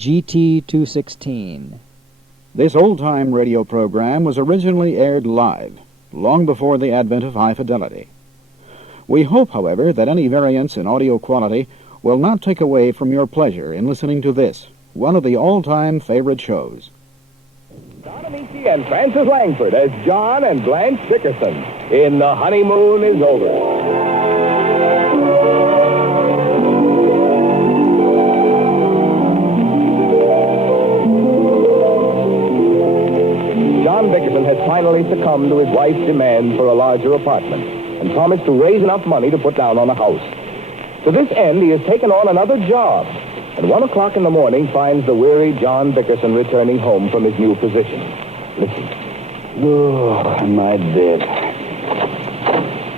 GT216. This old-time radio program was originally aired live, long before the advent of high fidelity. We hope, however, that any variance in audio quality will not take away from your pleasure in listening to this, one of the all-time favorite shows. Don Amici and Francis Langford as John and Blanche Bickerson in The Honeymoon is Over. John Bickerson has finally succumbed to his wife's demand for a larger apartment and promised to raise enough money to put down on a house. To this end, he has taken on another job, and 1 o'clock in the morning finds the weary John Bickerson returning home from his new position. Listen. Oh, my bed.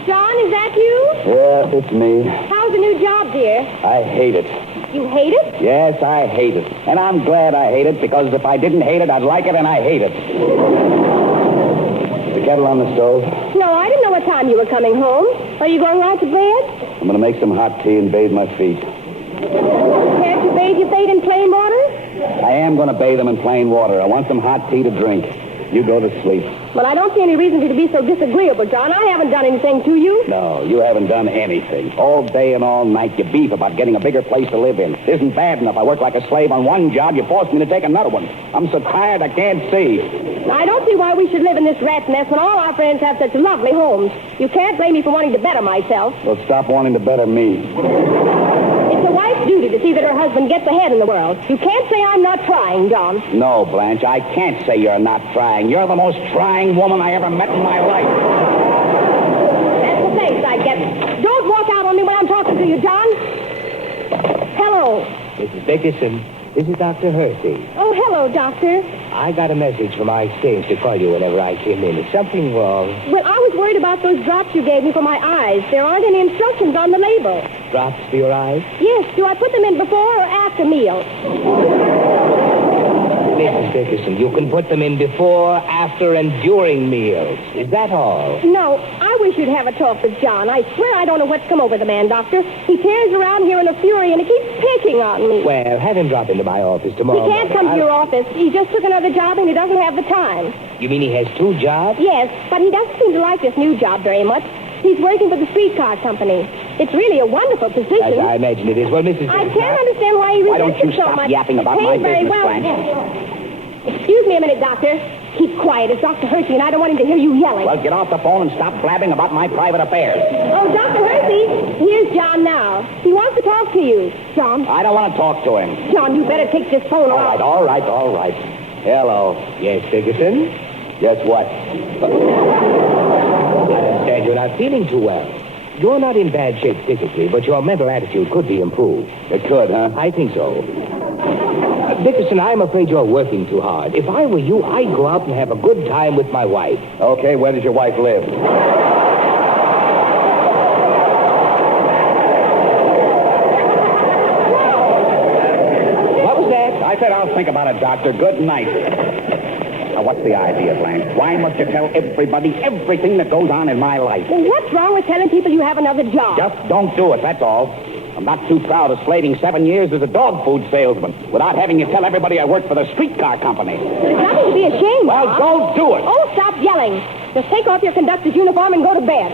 John, is that you? Yeah, it's me. How's the new job, dear? I hate it. You hate it? Yes, I hate it. And I'm glad I hate it, because if I didn't hate it, I'd like it, and I hate it. Is the kettle on the stove? No, I didn't know what time you were coming home. Are you going right to bed? I'm going to make some hot tea and bathe my feet. Can't you bathe your feet in plain water? I am going to bathe them in plain water. I want some hot tea to drink. You go to sleep. Well, I don't see any reason for you to be so disagreeable, John. I haven't done anything to you. No, you haven't done anything. All day and all night you beef about getting a bigger place to live in. It isn't bad enough I work like a slave on one job. You force me to take another one. I'm so tired I can't see. I don't see why we should live in this rat's nest when all our friends have such lovely homes. You can't blame me for wanting to better myself. Well, stop wanting to better me. It's a wife's duty to see that her husband gets ahead in the world. You can't say I'm not trying, John. No, Blanche, I can't say you're not trying. You're the most trying woman I ever met in my life. That's the thanks I get. Don't walk out on me when I'm talking to you, John. Hello. Mrs. Bickerson, this is Dr. Hersey. Oh, hello, Doctor. I got a message from my exchange to call you whenever I came in. Is something wrong? Well, I was worried about those drops you gave me for my eyes. There aren't any instructions on the label. Drops for your eyes? Yes. Do I put them in before or after meals? Mrs. Bickerson, you can put them in before, after, and during meals. Is that all? No. I wish you'd have a talk with John. I swear I don't know what's come over the man, Doctor. He tears around here in a fury, and he keeps picking on me. Well, have him drop into my office tomorrow. He can't come to your office. He just took another job, and he doesn't have the time. You mean he has 2 jobs? Yes, but he doesn't seem to like this new job very much. He's working for the Streetcar company. It's really a wonderful position. As I imagine it is. Well, Mrs. I can't understand why he Why don't resents you it so stop much. yapping about It my pays very business, well. Blanche? Excuse me a minute, Doctor. Keep quiet. It's Dr. Hersey, and I don't want him to hear you yelling. Well, get off the phone and stop blabbing about my private affairs. Oh, Dr. Hersey, here's John now. He wants to talk to you. John? I don't want to talk to him. John, you better take this phone off. All right. Hello. Yes, Bickerson? Guess what? I understand you're not feeling too well. You're not in bad shape physically, but your mental attitude could be improved. It could, huh? I think so. Bickerson, I'm afraid you're working too hard. If I were you, I'd go out and have a good time with my wife. Okay, where does your wife live? What was that? I said I'll think about it, Doctor. Good night. Now, what's the idea, Blanche? Why must you tell everybody everything that goes on in my life? Well, what's wrong with telling people you have another job? Just don't do it, that's all. I'm not too proud of slaving 7 years as a dog food salesman without having you tell everybody I work for the streetcar company. There's nothing to be ashamed Well, of. don't do it. Oh, stop yelling. Just take off your conductor's uniform and go to bed.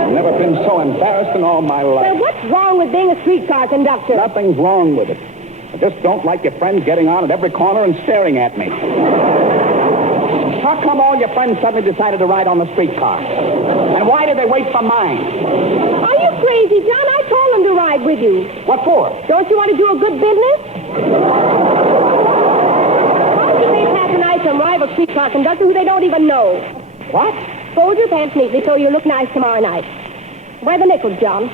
I've never been so embarrassed in all my life. Well, what's wrong with being a streetcar conductor? Nothing's wrong with it. I just don't like your friends getting on at every corner and staring at me. How come all your friends suddenly decided to ride on the streetcar? And why did they wait for mine? Are you crazy, John? I told them to ride with you. What for? Don't you want to do a good business? Why should they patronize some rival streetcar conductor who they don't even know? What? Fold your pants neatly so you look nice tomorrow night. Where are the nickels, John?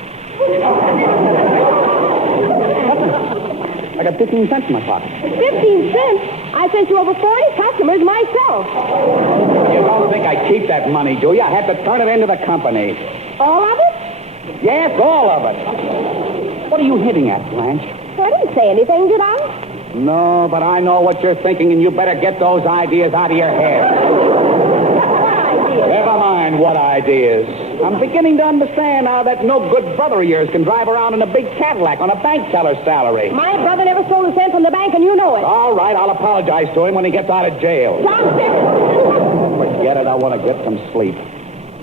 I got 15 cents in my pocket. 15 cents? I sent you over 40 customers myself. You don't think I keep that money, do you? I had to turn it into the company. All of it? Yes, all of it. What are you hitting at, Blanche? I didn't say anything, did I? No, but I know what you're thinking, and you better get those ideas out of your head. What idea? Never mind what ideas. I'm beginning to understand how that no-good brother of yours can drive around in a big Cadillac on a bank teller's salary. My brother never stole a cent from the bank, and you know it. All right, I'll apologize to him when he gets out of jail. John Bickerson! Forget it. I want to get some sleep.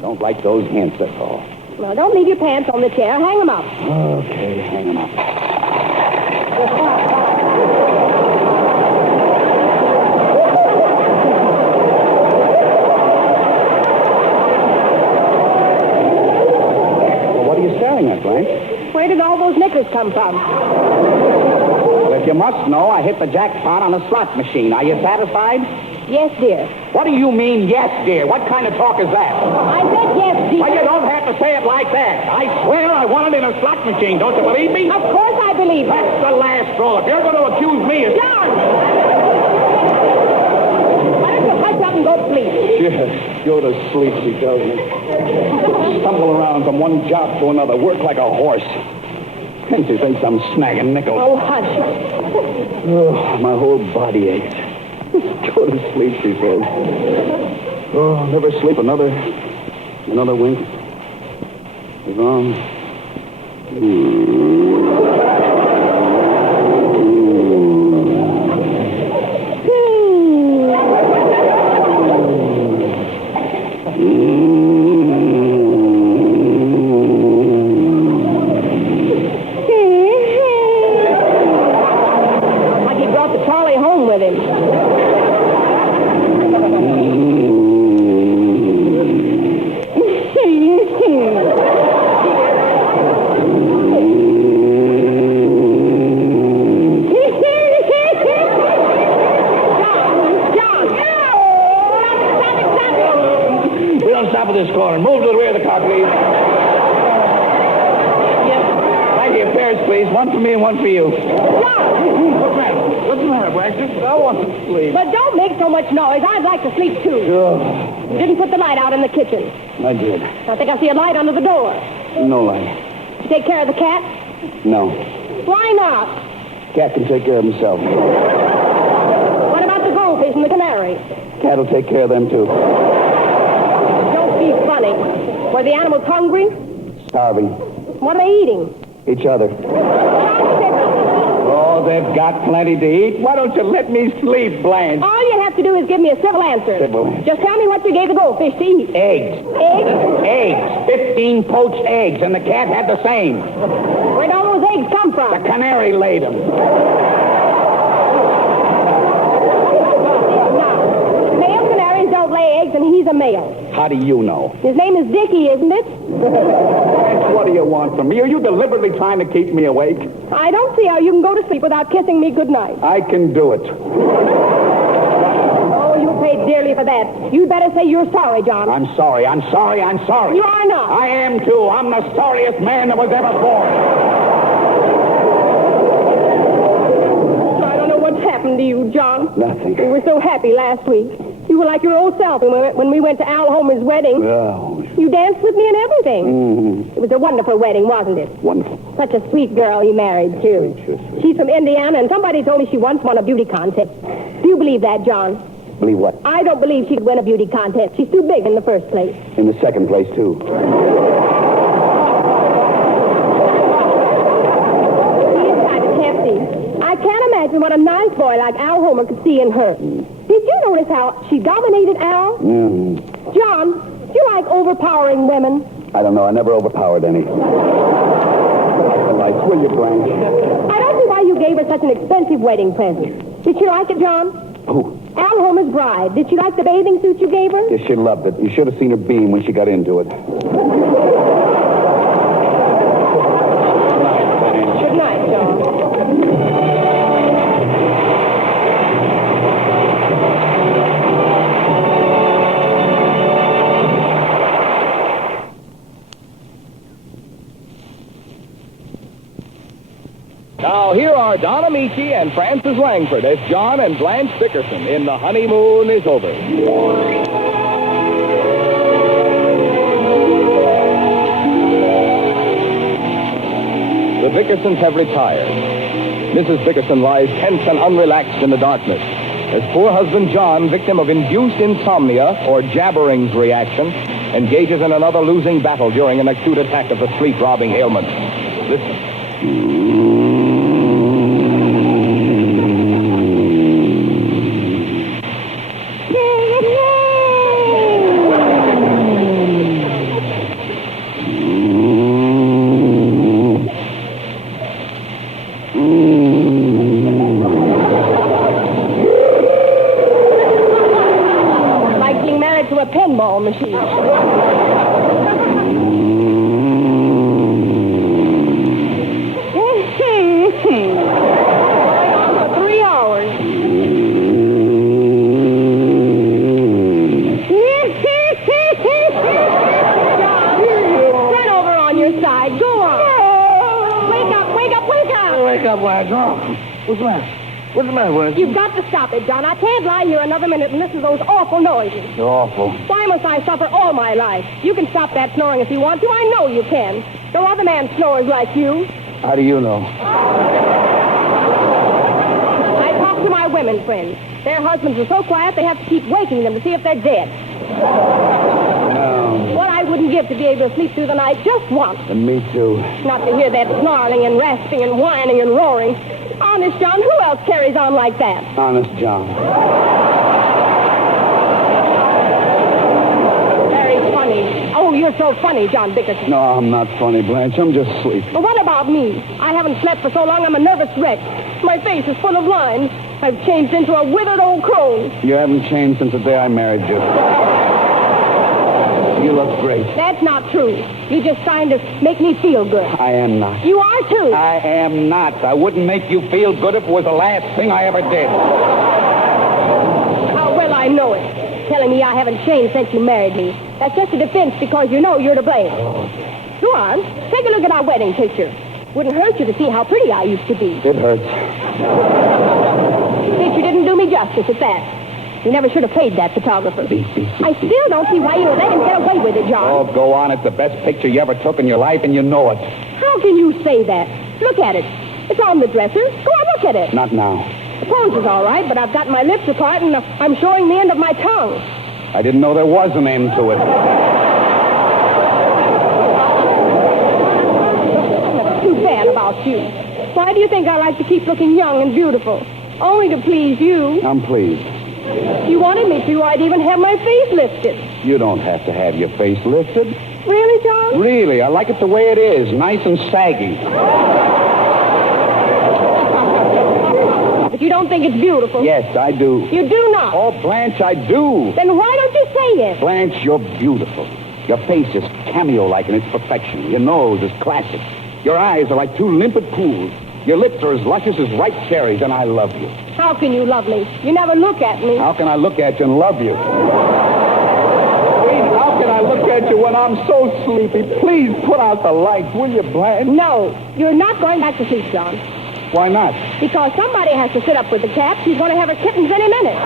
Don't like those hints, that's all. Well, don't leave your pants on the chair. Hang them up. Okay, hang him up. What are you staring at, Blanche? Where did all those knickers come from? Well, if you must know, I hit the jackpot on a slot machine. Are you satisfied? Yes, dear. What do you mean, yes, dear? What kind of talk is that? I said yes, dear. Well, you don't have to say it like that. I swear I won it in a slot machine. Don't you believe me? Of course I believe it. That's the last straw. If you're going to accuse me of... John! Why don't you hush up and go to sleep? Yes, go to sleep, she tells me. Stumble around from one job to another, work like a horse. And she thinks I'm snagging nickels. Oh, hush. Oh, my whole body aches. Go to sleep, she says. Oh, I'll never sleep another wink. As long. Like he brought the trolley home with him. Stop at this corner. Move to the rear of the car, please. Yes. Thank you. Pairs, please. One for me and one for you. What's the matter? What's the matter, Baxter? I want to sleep. But don't make so much noise. I'd like to sleep, too. Sure. You didn't put the light out in the kitchen. I did. I think I see a light under the door. No light. You take care of the cat? No. Why not? Cat can take care of himself. What about the goldfish and the canary? Cat will take care of them, too. Don't be funny. Were the animals hungry? Starving. What are they eating? Each other. Oh, they've got plenty to eat. Why don't you let me sleep, Blanche? All you have to do is give me a civil answer. Civil answer. Just tell me what you gave the goldfish to eat. Eggs. Eggs? Eggs. 15 poached eggs, and the cat had the same. Where'd all those eggs come from? The canary laid them. Now, male canaries don't lay eggs, and he's a male. How do you know? His name is Dickie, isn't it? What do you want from me? Are you deliberately trying to keep me awake? I don't see how you can go to sleep without kissing me goodnight. I can do it. Oh, you paid dearly for that. You'd better say you're sorry, John. I'm sorry. You are not. I am, too. I'm the sorriest man that was ever born. I don't know what's happened to you, John. Nothing. We were so happy last week. You were like your old self when we went to Al Homer's wedding. Oh. You danced with me and everything. Mm-hmm. It was a wonderful wedding, wasn't it? Wonderful. Such a sweet girl he married, too. Sweet. She's from Indiana, and somebody told me she once won a beauty contest. Do you believe that, John? Believe what? I don't believe she'd win a beauty contest. She's too big in the first place. In the second place, too. She is kind of hefty. I can't imagine what a nice boy like Al Homer could see in her. Did you notice how she dominated Al? Mm. John, do you like overpowering women? I don't know. I never overpowered any. Light the lights, will you, Blanche? I don't see why you gave her such an expensive wedding present. Did she like it, John? Who? Al Homer's bride. Did she like the bathing suit you gave her? Yes, she loved it. You should have seen her beam when she got into it. Good night, John. Now, here are Don Amici and Francis Langford as John and Blanche Bickerson in The Honeymoon is Over. The Bickersons have retired. Mrs. Bickerson lies tense and unrelaxed in the darkness. as poor husband John, victim of induced insomnia or Jabbering's reaction, engages in another losing battle during an acute attack of the sleep-robbing ailment. Listen. Like being married to a pinball machine. 3 hours. Turn over on your side. Go on. Wake up, wake up, wake up. Wake up, Wax. Oh, what's the matter? What's the matter, Wax? You've got to stop it, John. I can't lie here another minute and listen to those awful noises. You're awful. Why must I suffer all my life? You can stop that snoring if you want to. I know you can. No other man snores like you. How do you know? I talk to my women friends. Their husbands are so quiet they have to keep waking them to see if they're dead. No. What I wouldn't give to be able to sleep through the night just once. And me too. Not to hear that snarling and rasping and whining and roaring. Honest, John, who else carries on like that? Honest, John. Very funny. Oh, you're so funny, John Bickerson. No, I'm not funny, Blanche. I'm just sleepy. But what about me? I haven't slept for so long I'm a nervous wreck. My face is full of lines. I've changed into a withered old crone. You haven't changed since the day I married you. You look great. That's not true. You're just trying to make me feel good. I am not. You are, too. I am not. I wouldn't make you feel good if it was the last thing I ever did. How well I know it. Telling me I haven't changed since you married me. That's just a defense because you know you're to blame. Go on. Take a look at our wedding picture. Wouldn't hurt you to see how pretty I used to be. It hurts. Picture didn't do me justice at that. You never should have paid that photographer. I still don't see why you let him get away with it, John. Oh, go on. It's the best picture you ever took in your life, and you know it. How can you say that? Look at it. It's on the dresser. Go on, look at it. Not now. The pose is all right, but I've got my lips apart and I'm showing the end of my tongue. I didn't know there was an end to it. That's too bad about you. Why do you think I like to keep looking young and beautiful? Only to please you. I'm pleased. If you wanted me to, I'd even have my face lifted. You don't have to have your face lifted. Really, John? Really, I like it the way it is, nice and saggy. But you don't think it's beautiful? Yes, I do. You do not? Oh, Blanche, I do. Then why don't you say it? Blanche, you're beautiful. Your face is cameo-like in its perfection. Your nose is classic. Your eyes are like two limpid pools. Your lips are as luscious as ripe cherries, and I love you. How can you love me? You never look at me. How can I look at you and love you? Please, how can I look at you when I'm so sleepy? Please put out the lights, will you, Blanche? No, you're not going back to sleep, John. Why not? Because somebody has to sit up with the cat. She's going to have her kittens any minute.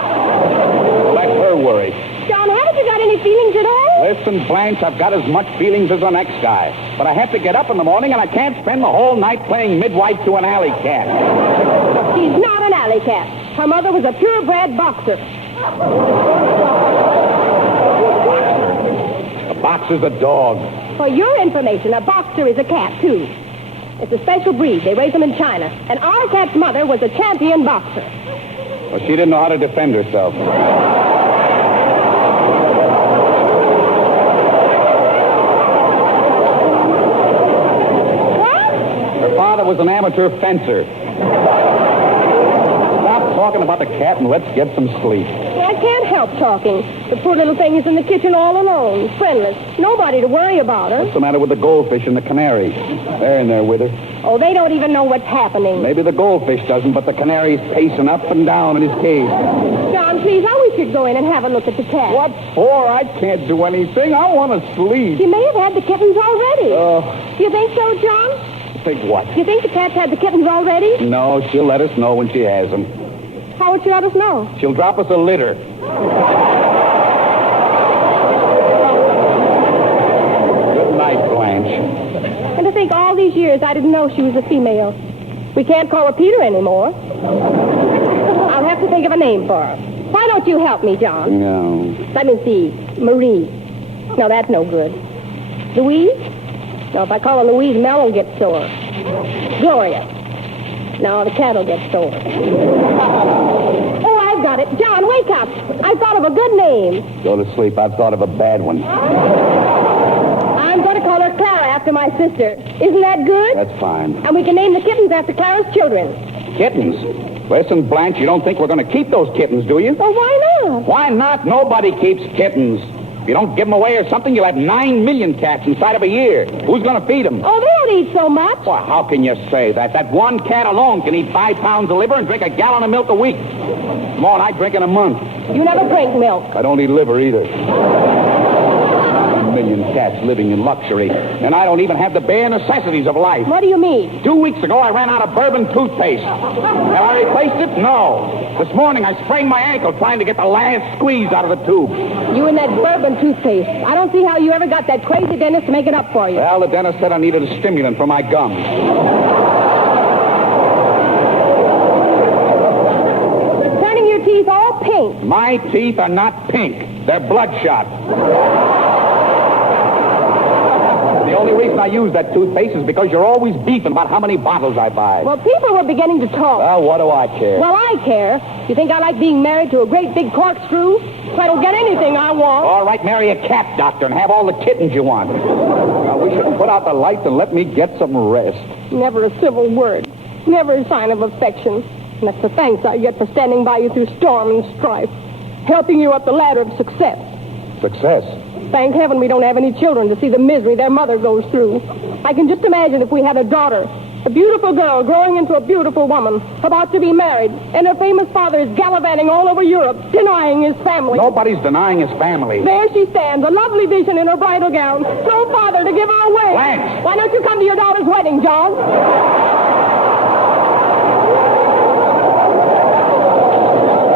Let her worry. John, haven't you got any feelings at all? Listen, Blanche, I've got as much feelings as the next guy. But I have to get up in the morning, and I can't spend the whole night playing midwife to an alley cat. She's not an alley cat. Her mother was a purebred boxer. A boxer's a dog. For your information, a boxer is a cat, too. It's a special breed. They raise them in China. And our cat's mother was a champion boxer. Well, she didn't know how to defend herself. What? Her father was an amateur fencer. Stop talking about the cat and let's get some sleep. I can't help talking. The poor little thing is in the kitchen all alone, friendless. Nobody to worry about her. What's the matter with the goldfish and the canary? They're in there with her. Oh, they don't even know what's happening. Maybe the goldfish doesn't, but the canary's pacing up and down in his cage. John, please, I wish you'd go in and have a look at the cat. What for? I can't do anything. I want to sleep. She may have had the kittens already. Oh. You think so, John? Think what? You think the cat's had the kittens already? No, she'll let us know when she has them. How would you let us know? She'll drop us a litter. Good night, Blanche. And to think all these years I didn't know she was a female. We can't call her Peter anymore. I'll have to think of a name for her. Why don't you help me, John? No. Let me see. Marie. No, that's no good. Louise? No, if I call her Louise, Mel will get sore. Gloria. No, the cat will get sore. Oh, I've got it. John, wake up. I thought of a good name. Go to sleep. I've thought of a bad one. I'm going to call her Clara after my sister. Isn't that good? That's fine. And we can name the kittens after Clara's children. Kittens? Listen, Blanche, you don't think we're going to keep those kittens, do you? Well, why not? Why not? Nobody keeps kittens. If you don't give them away or something, you'll have 9 million cats inside of a year. Who's going to feed them? Oh, they don't eat so much. Well, how can you say that? That one cat alone can eat 5 pounds of liver and drink a gallon of milk a week. More than I drink in a month. You never drink milk. I don't eat liver either. 9 million cats living in luxury. And I don't even have the bare necessities of life. What do you mean? 2 weeks ago, I ran out of bourbon toothpaste. Have I replaced it? No. This morning, I sprained my ankle trying to get the last squeeze out of the tube. You and that bourbon toothpaste. I don't see how you ever got that crazy dentist to make it up for you. Well, the dentist said I needed a stimulant for my gums. Turning your teeth all pink. My teeth are not pink. They're bloodshot. The only reason I use that toothpaste is because you're always beefing about how many bottles I buy. Well, people were beginning to talk. Well, what do I care? Well, I care. You think I like being married to a great big corkscrew? So I don't get anything I want. All right, marry a cat doctor and have all the kittens you want. Now, we should put out the lights and let me get some rest. Never a civil word. Never a sign of affection. And that's the thanks I get for standing by you through storm and strife. Helping you up the ladder of success. Success? Thank heaven we don't have any children to see the misery their mother goes through. I can just imagine if we had a daughter, a beautiful girl growing into a beautiful woman, about to be married, and her famous father is gallivanting all over Europe, denying his family. Nobody's denying his family. There she stands, a lovely vision in her bridal gown. No father to give her away. Blanche! Why don't you come to your daughter's wedding, John?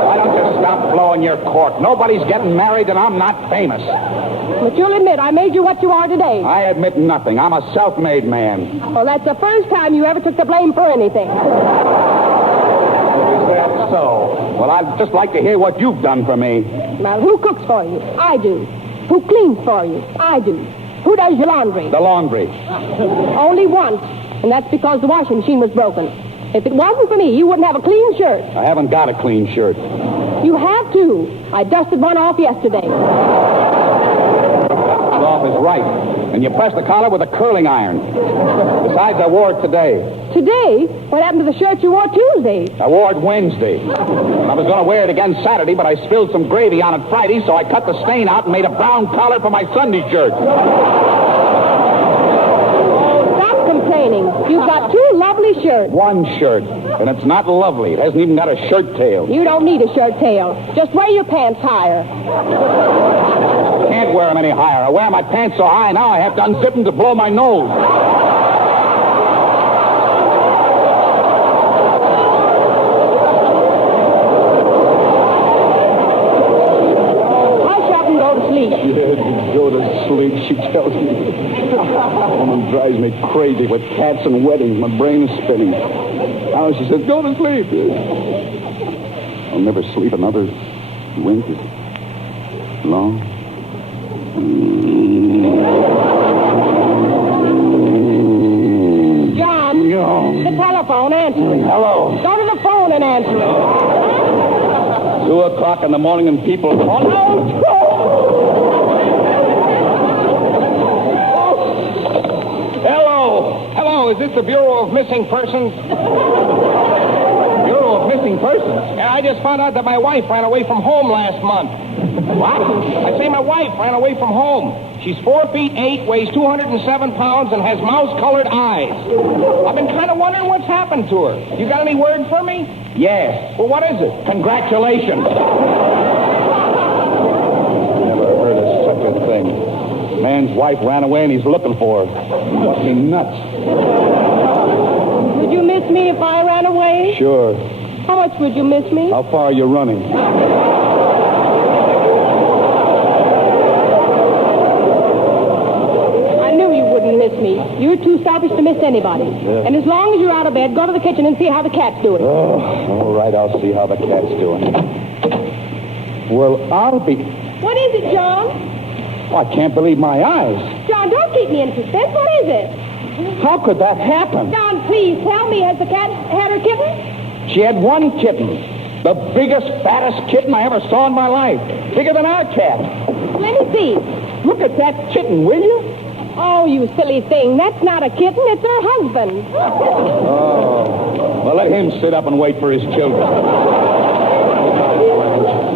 Why don't you stop blowing your cork? Nobody's getting married and I'm not famous. But you'll admit I made you what you are today. I admit nothing. I'm a self-made man. Well, that's the first time you ever took the blame for anything. Is that so? Well, I'd just like to hear what you've done for me. Well, who cooks for you? I do. Who cleans for you? I do. Who does your laundry? The laundry. Only once, and that's because the washing machine was broken. If it wasn't for me, you wouldn't have a clean shirt. I haven't got a clean shirt. You have to. I dusted one off yesterday. Off is right. And you press the collar with a curling iron. Besides, I wore it today. Today? What happened to the shirt you wore Tuesday? I wore it Wednesday. I was going to wear it again Saturday, but I spilled some gravy on it Friday, so I cut the stain out and made a brown collar for my Sunday shirt. Stop complaining. You've got 2 lovely shirts. One shirt. And it's not lovely. It hasn't even got a shirt tail. You don't need a shirt tail. Just wear your pants higher. Can't wear them any higher. I wear my pants so high now I have to unzip them to blow my nose. Hush up and go to sleep. Go to sleep, she tells me. Woman drives me crazy with cats and weddings. My brain is spinning. Now she says, go to sleep. I'll never sleep another wink. Long. John, the telephone, answer it. Hello. Go to the phone and answer it. 2 o'clock in the morning and people call. Hello, is this the Bureau of Missing Persons? Bureau of Missing Persons? Yeah, I just found out that my wife ran away from home last month. What? I say my wife ran away from home. She's 4 feet 8, weighs 207 pounds, and has mouse-colored eyes. I've been kind of wondering what's happened to her. You got any word for me? Yes. Well, what is it? Congratulations. Never heard of such a thing. Man's wife ran away and he's looking for her. Must be nuts. Would you miss me if I ran away? Sure. How much would you miss me? How far are you running? I knew you wouldn't miss me. You're too selfish to miss anybody. And as long as you're out of bed, go to the kitchen and see how the cat's doing. Oh, all right, I'll see how the cat's doing. Well, I'll be... What is it, John? Oh, I can't believe my eyes. John, don't keep me in suspense. What is it? How could that happen? John, please tell me, has the cat had her kitten? She had one kitten. The biggest, fattest kitten I ever saw in my life. Bigger than our cat. Let me see. Look at that kitten, will you? Oh, you silly thing. That's not a kitten. It's her husband. Oh. Well, let him sit up and wait for his children.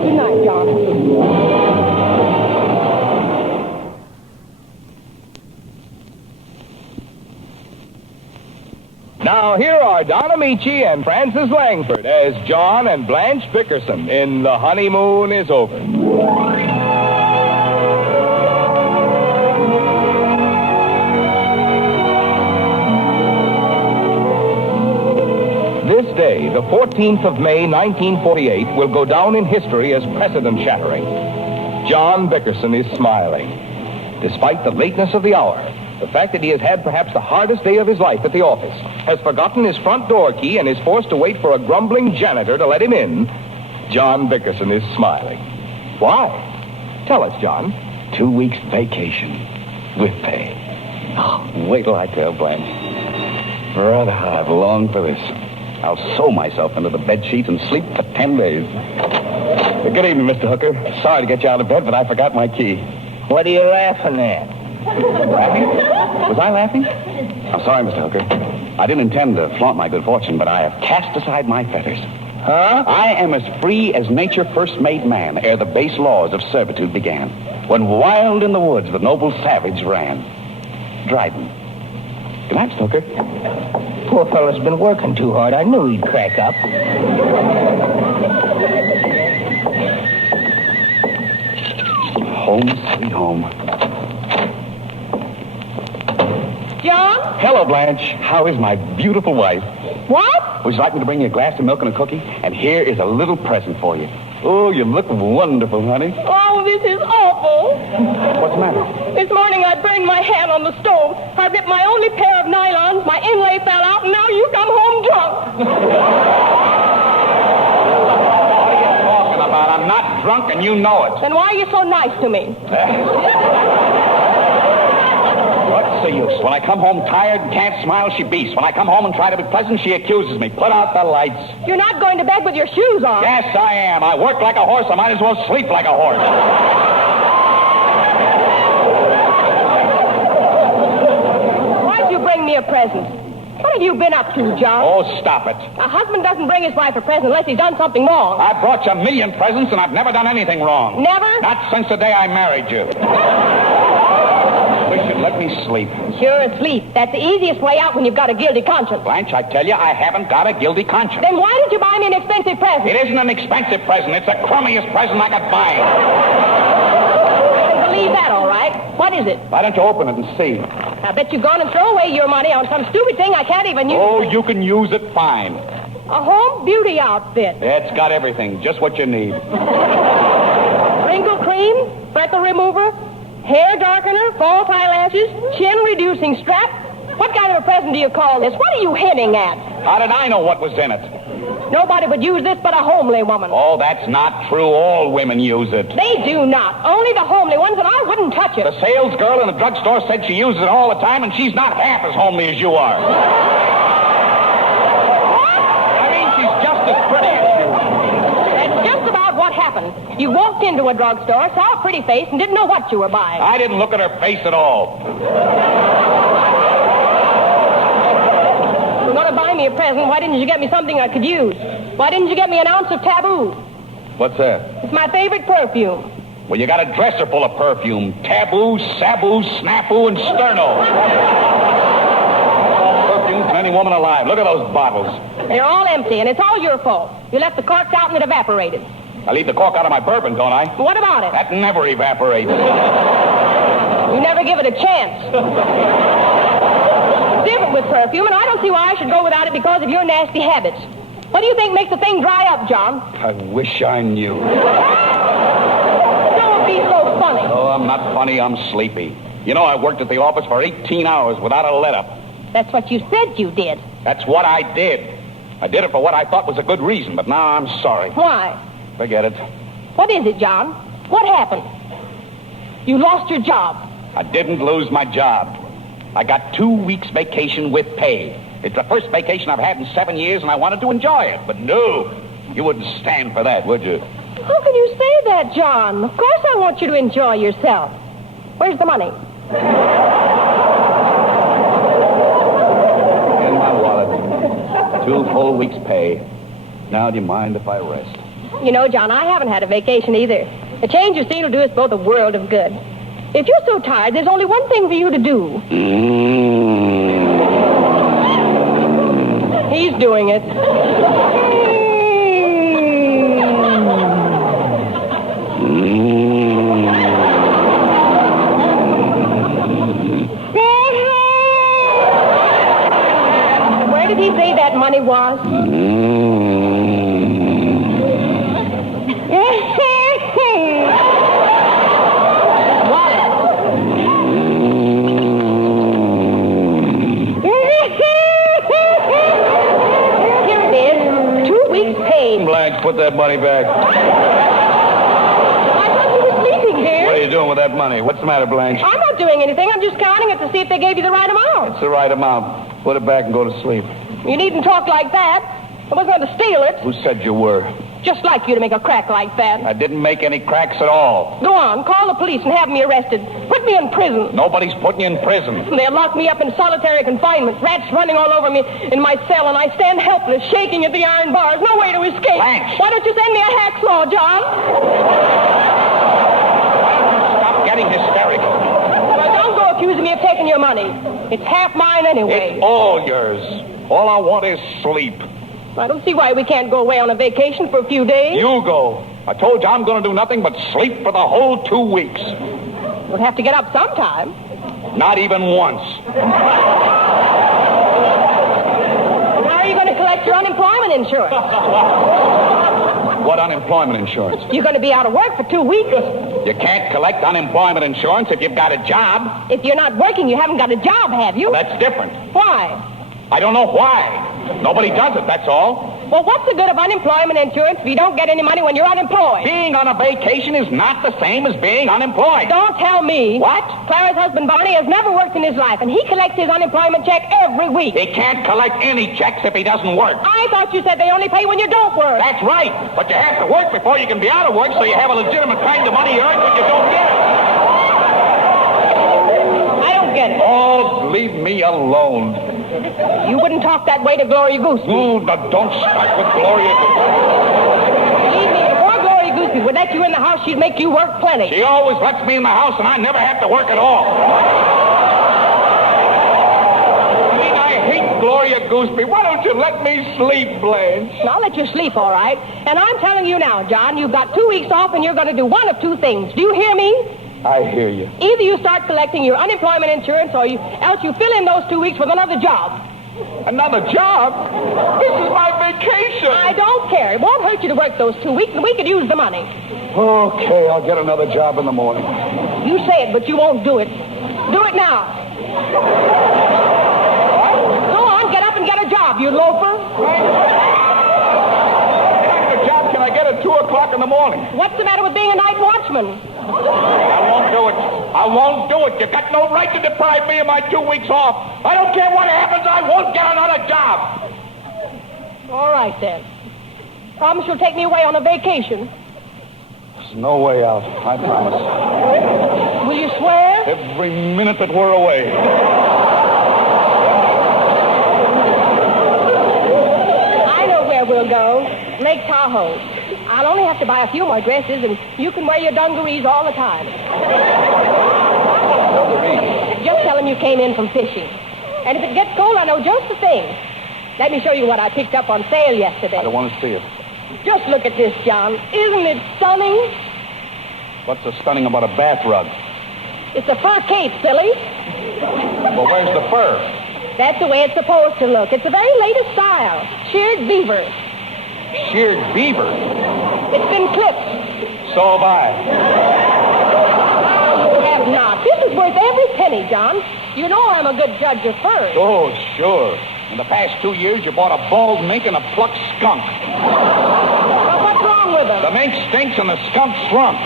Good night, John. Now, here are Don Amici and Frances Langford as John and Blanche Bickerson in The Honeymoon is Over. This day, the 14th of May, 1948, will go down in history as precedent-shattering. John Bickerson is smiling. Despite the lateness of the hour, the fact that he has had perhaps the hardest day of his life at the office, has forgotten his front door key, and is forced to wait for a grumbling janitor to let him in, John Bickerson is smiling. Why? Tell us, John. 2 weeks vacation with pay. Oh, wait till I tell Blanche. Brother, I've longed for this. I'll sew myself into the bed sheets and sleep for 10 days. Good evening, Mr. Hooker. Sorry to get you out of bed, but I forgot my key. What are you laughing at? Laughing? Was I laughing? I'm sorry, Mr. Hooker. I didn't intend to flaunt my good fortune, but I have cast aside my fetters. Huh? I am as free as nature first made man ere the base laws of servitude began, when wild in the woods the noble savage ran. Dryden. Good night, Mr. Hooker. Poor fellow's been working too hard. I knew he'd crack up. Home, sweet home. John? Hello, Blanche. How is my beautiful wife? What? Would you like me to bring you a glass of milk and a cookie? And here is a little present for you. Oh, you look wonderful, honey. Oh, this is awful. What's the matter? This morning I burned my hand on the stove. I ripped my only pair of nylons. My inlay fell out, and now you come home drunk. What are you talking about? I'm not drunk, and you know it. Then why are you so nice to me? What's the use? When I come home tired and can't smile, she beats. When I come home and try to be pleasant, she accuses me. Put out the lights. You're not going to bed with your shoes on. Yes, I am. I work like a horse. I might as well sleep like a horse. Why'd you bring me a present? What have you been up to, John? Oh, stop it. A husband doesn't bring his wife a present unless he's done something wrong. I brought you a million presents, and I've never done anything wrong. Never? Not since the day I married you. Wish you'd let me sleep. Sure, sleep. That's the easiest way out when you've got a guilty conscience. Blanche, I tell you, I haven't got a guilty conscience. Then why did you buy me an expensive present? It isn't an expensive present. It's the crummiest present I could buy. I believe that, all right. What is it? Why don't you open it and see? I bet you've gone and thrown away your money on some stupid thing I can't even use. Oh, you can use it fine. A home beauty outfit. It's got everything, just what you need. Wrinkle cream, freckle remover, hair darkener, false eyelashes, chin-reducing strap. What kind of a present do you call this? What are you hinting at? How did I know what was in it? Nobody would use this but a homely woman. Oh, that's not true. All women use it. They do not. Only the homely ones, and I wouldn't touch it. The sales girl in the drugstore said she uses it all the time, and she's not half as homely as you are. I mean, she's just as pretty as you. That's just about what happened. You walked into a drugstore, saw a pretty face, and didn't know what you were buying. I didn't look at her face at all. If you're going to buy me a present, why didn't you get me something I could use? Why didn't you get me an ounce of Taboo? What's that? It's my favorite perfume. Well, you got a dresser full of perfume. Taboo, Sabu, Snafu, and Sterno. Perfumes than any woman alive. Look at those bottles. They're all empty, and it's all your fault. You left the corks out and it evaporated. I leave the cork out of my bourbon, don't I? What about it? That never evaporates. You never give it a chance. It's different with perfume, and I don't see why I should go without it because of your nasty habits. What do you think makes the thing dry up, John? I wish I knew. Don't be so funny. Oh, I'm not funny. I'm sleepy. You know, I worked at the office for 18 hours without a let-up. That's what you said you did. That's what I did. I did it for what I thought was a good reason, but now I'm sorry. Why? Forget it. What is it, John? What happened? You lost your job. I didn't lose my job. I got 2 weeks vacation with pay. It's the first vacation I've had in 7 years, and I wanted to enjoy it. But no, you wouldn't stand for that, would you? How can you say that, John? Of course I want you to enjoy yourself. Where's the money? In my wallet. 2 full weeks' pay. Now, do you mind if I rest? You know, John, I haven't had a vacation either. A change of scene will do us both a world of good. If you're so tired, there's only one thing for you to do. He's doing it. Where did he say that money was? Put that money back. I thought you were sleeping, dear. What are you doing with that money? What's the matter, Blanche? I'm not doing anything. I'm just counting it to see if they gave you the right amount. It's the right amount. Put it back and go to sleep. You needn't talk like that. I wasn't going to steal it. Who said you were? Just like you to make a crack like that. I didn't make any cracks at all. Go on, call the police and have me arrested. Put me in prison. Nobody's putting you in prison. They'll lock me up in solitary confinement. Rats running all over me in my cell, and I stand helpless, shaking at the iron bars. No way to escape. Blanche. Why don't you send me a hacksaw, John? Stop getting hysterical. Well, don't go accusing me of taking your money. It's half mine anyway. It's all yours. All I want is sleep. I don't see why we can't go away on a vacation for a few days. You go. I told you I'm going to do nothing but sleep for the whole 2 weeks. We'll have to get up sometime. Not even once. How are you going to collect your unemployment insurance? What unemployment insurance? You're going to be out of work for 2 weeks. You can't collect unemployment insurance if you've got a job. If you're not working, you haven't got a job, have you? That's different. Why? I don't know why. Nobody does it, that's all. Well, what's the good of unemployment insurance if you don't get any money when you're unemployed? Being on a vacation is not the same as being unemployed. Don't tell me. What? Clara's husband, Barney, has never worked in his life, and he collects his unemployment check every week. He can't collect any checks if he doesn't work. I thought you said they only pay when you don't work. That's right. But you have to work before you can be out of work, so you have a legitimate kind of money you earn, but you don't get it. I don't get it. Oh, leave me alone. You wouldn't talk that way to Gloria Gooseby. Ooh, now don't start with Gloria. Believe me, if poor Gloria Gooseby would let you in the house, she'd make you work plenty. She always lets me in the house, and I never have to work at all. I mean, I hate Gloria Gooseby. Why don't you let me sleep, Blanche? I'll let you sleep, all right. And I'm telling you now, John, you've got 2 weeks off, and you're going to do one of two things. Do you hear me? I hear you. Either you start collecting your unemployment insurance, or else you fill in those 2 weeks with another job. Another job? This is my vacation. I don't care. It won't hurt you to work those 2 weeks, and we could use the money. Okay, I'll get another job in the morning. You say it, but you won't do it. Do it now. Go on, get up and get a job, you loafer. What kind of job can I get at 2 o'clock in the morning? What's the matter with being a night watchman? I won't do it. I won't do it. You've got no right to deprive me of my 2 weeks off. I don't care what happens. I won't get another job. All right, then. Promise you'll take me away on a vacation. There's no way out. I promise. Will you swear? Every minute that we're away. I know where we'll go. Lake Tahoe. I'll only have to buy a few more dresses, and you can wear your dungarees all the time. Just tell them you came in from fishing. And if it gets cold, I know just the thing. Let me show you what I picked up on sale yesterday. I don't want to see it. Just look at this, John. Isn't it stunning? What's so stunning about a bath rug? It's a fur cape, silly. Well, where's the fur? That's the way it's supposed to look. It's the very latest style. Sheared beaver. Sheared beaver? It's been clipped. So have I. You have not. This is worth every penny, John. You know I'm a good judge of furs. Oh, sure. In the past 2 years, you bought a bald mink and a plucked skunk. Well, what's wrong with them? The mink stinks and the skunk shrunk.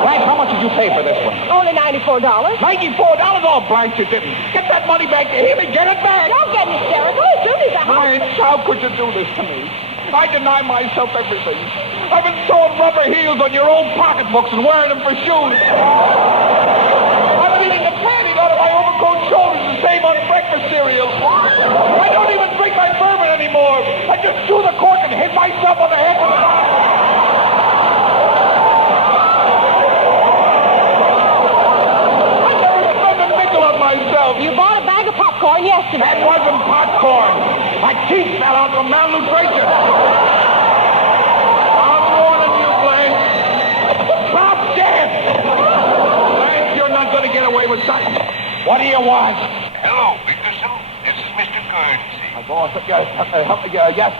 Blanche, how much did you pay for this one? Only $94. $94? Oh, Blanche, you didn't. Get that money back to him and get it back. Don't get hysterical. As soon as the house... Blanche, how could you do this to me? I deny myself everything. I've been sewing rubber heels on your old pocketbooks and wearing them for shoes. I've been eating the panties out of my overcoat shoulders and save on breakfast cereal. I don't even drink my bourbon anymore. I just chew the cork and hit myself on the head with it. I never spent a nickel on myself. You bought a bag of popcorn yesterday. That wasn't popcorn. My teeth fell out from malnutrition. I'm warning you, Blanche. Drop dead. Blanche, you're not going to get away with something. What do you want? Hello, Bickerson. This is Mr. Guernsey. Yes,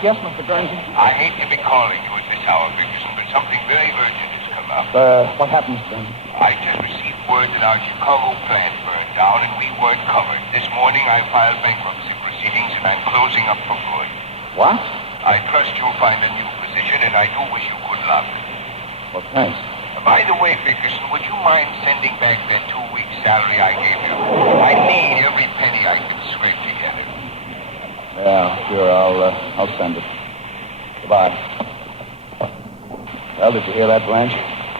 Mr. Guernsey. I hate to be calling you at this hour, Bickerson, but something very urgent has come up. What happened, Mr. Guernsey? I just received word that our Chicago plant burned down and we weren't covered. This morning I filed bankruptcy proceedings and I'm closing up for good. What? I trust you'll find a new position and I do wish you good luck. Well, thanks. By the way, Bickerson, would you mind sending back that 2-week salary I gave you? I need every penny I can scrape together. Yeah, sure. I'll send it. Goodbye. Well, did you hear that, Blanche?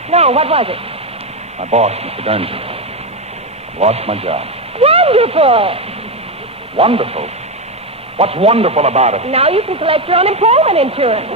No, what was it? My boss, Mr. Guernsey. Lost my job. Wonderful. Wonderful? What's wonderful about it? Now you can collect your unemployment insurance.